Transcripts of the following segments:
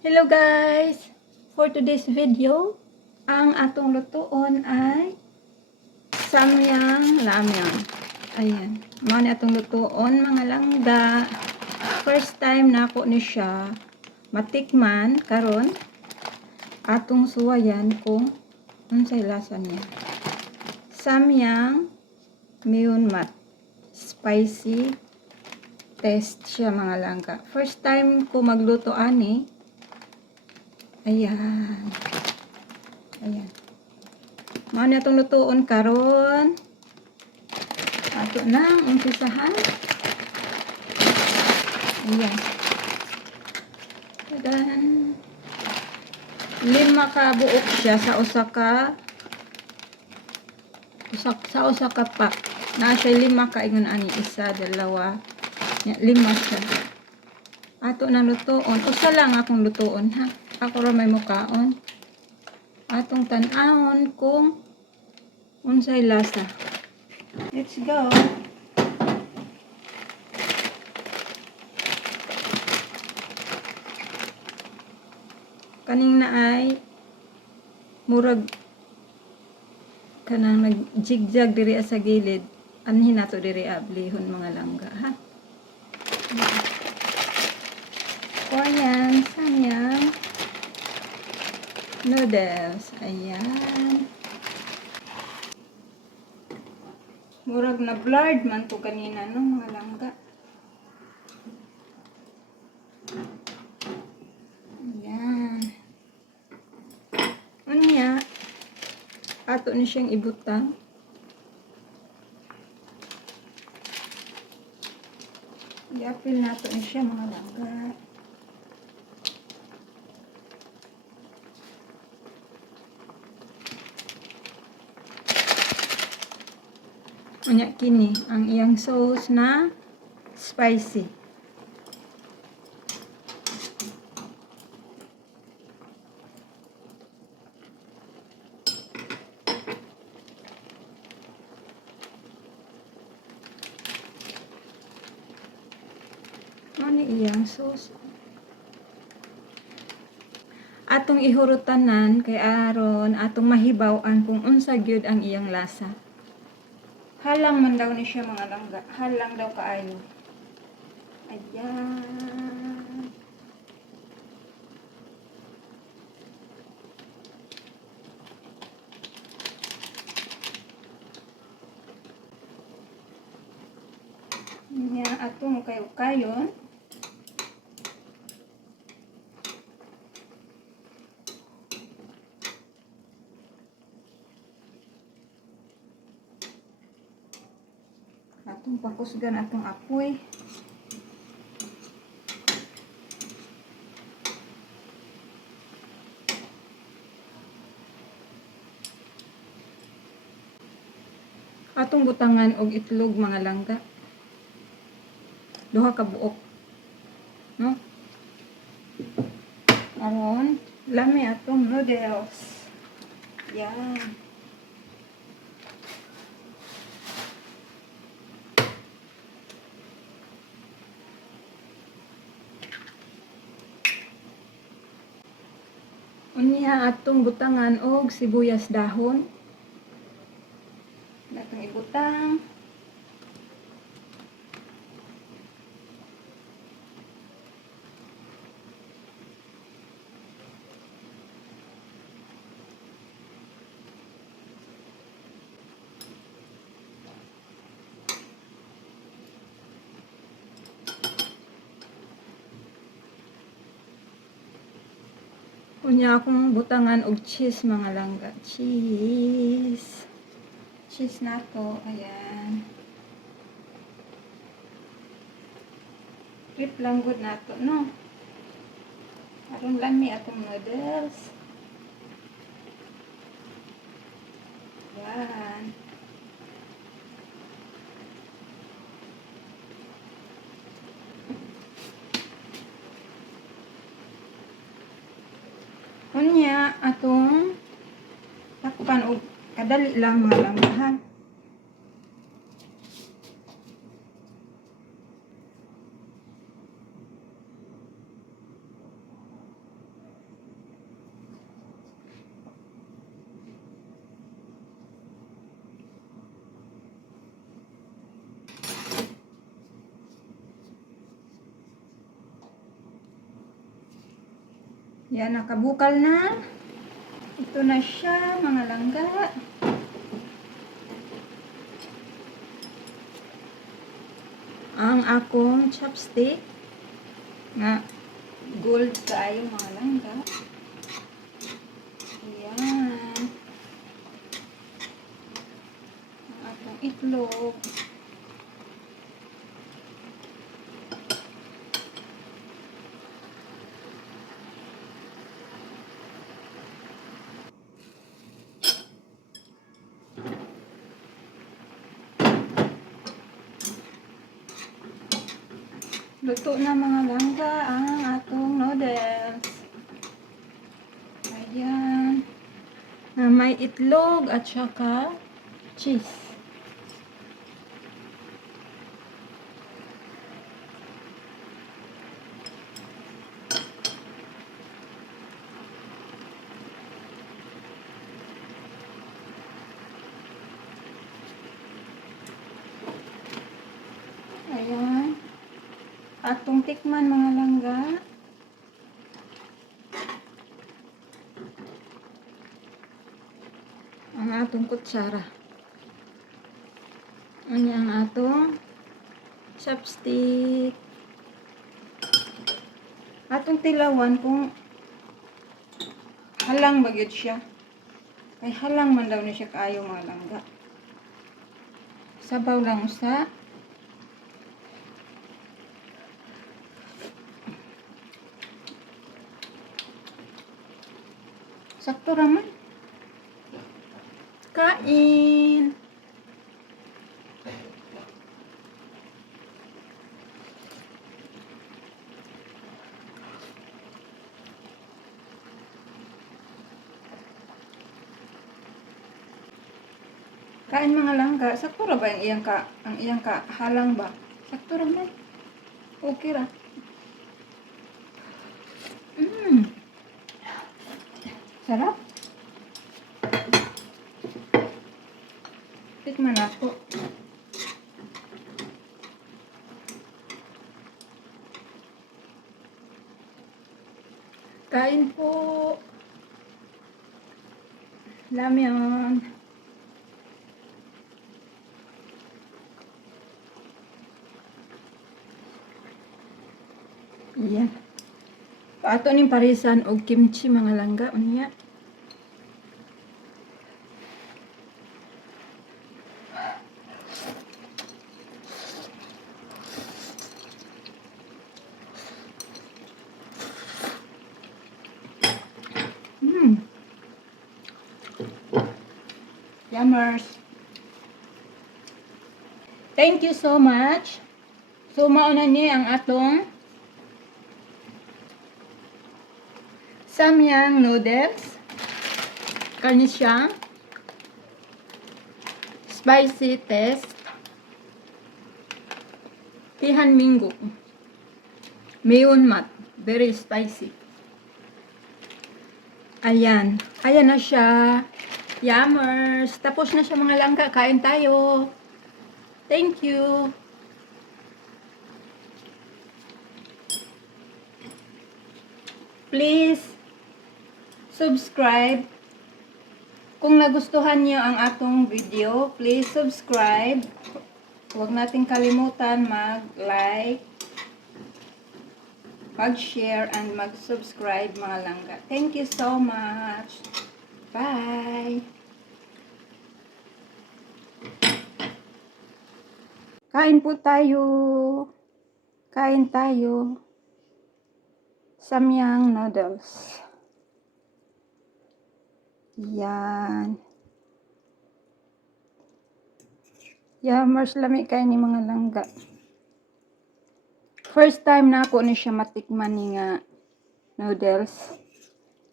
Hello guys! For today's video, ang atong lutuon ay samyang ramyun. Ayan. Mga atong lutuon, mga langga. First time na ako ni siya matikman karon atong suwayan kung unsay lasa niya. Samyang myeonmat. Spicy taste siya mga langga. First time ko magluto ani. Ayan. Ayan. Mao na itong lutuon karon. Ato nang umpisahan. Ayan. Tadan. 5 ka buok siya sa usa ka pack. Na siya 5 ka ingon ani, isa, dalawa, 5 siya. Ato nang lutuon. Usa lang akong lutuon ha. Ako ra may mukaon. Atong tan-awon kung unsay lasa. Let's go. Kaning na ay murag kanang nag-jigjag diri sa gilid. Anhin nato diri ablihon mga langga ha. Korean samyang noodles. Ayan. Murag na blurred man to kanina no mga langga. Ayan. Unya ato ni siyang ibutang. I-apil nato ni siya mga langga. Unya kini ang iyang sauce na spicy. Ano iyang sauce? Atong ihurutanan kay aron atong mahibaw-an kung unsa gyud ang iyang lasa. Halang man daw ni siya mga langga. Halang daw kaayo. Ayan. Nya atong kayo-kayon. Atong pakusgan atong apoy. Atong butangan og itlog mga langga. 2 ka buok. No? Aron lami atong noodles. Yan. Unya atong butangan og sibuyas dahon. Atong ibutang. Unya akong butangan og cheese mga langga. Cheese. Cheese na to. Ayan. Rip lang good na to, no? Aron lami atong noodles. Ayan. Unya atong takpan og kadali lang mga langga ha. Yan, nakabukal na. Ito na siya, mga langga. Ang akong chopstick na gold tayo, mga langga. Ayan. Ang akong itlog. Luto na, mga langga, ang atong noodles. Ayan. Na may itlog at saka cheese. Ayan. Atong tikman, mga langga. Ang atong kutsara. Ayan ang atong chopstick. Atong tilawan kung halang bagyod siya. Ay halang man daw ni siya kaayo, mga langga. Sabaw lang usa. Sakto raman. Kain. Kain, mga langga. Sakto ra ba ang iyang ka halang ba? Sakto raman. Okay ra. Sarap. Tikman ako. Kain po. Lamyon. Iya. Ato ning parisan og kimchi, mga langga unya. Yummers. Thank you so much. So mauna ni ang atong samyang noodles. Kani siya spicy taste. Tihan minggo. Mayon mat. Very spicy. Ayan. Ayan na siya. Yummers. Tapos na siya, mga langga. Kain tayo. Thank you. Please subscribe. Kung nagustuhan niyo ang atong video, please subscribe. Huwag nating kalimutan mag-like, mag-share, and mag-subscribe, mga langga. Thank you so much. Bye! Kain po tayo. Kain tayo. Samyang noodles. Yan. Yummers, lami kayo ni mga langga. First time na ako ni siya matikman ni nga noodles.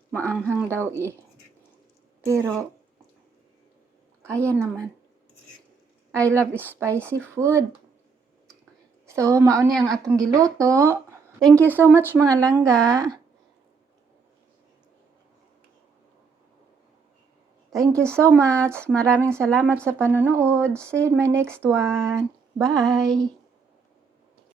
Maanghang daw eh. Pero, kaya naman. I love spicy food. So, mauni ang atong giluto. Thank you so much, mga langga. Thank you so much. Maraming salamat sa panonood. See you in my next one. Bye!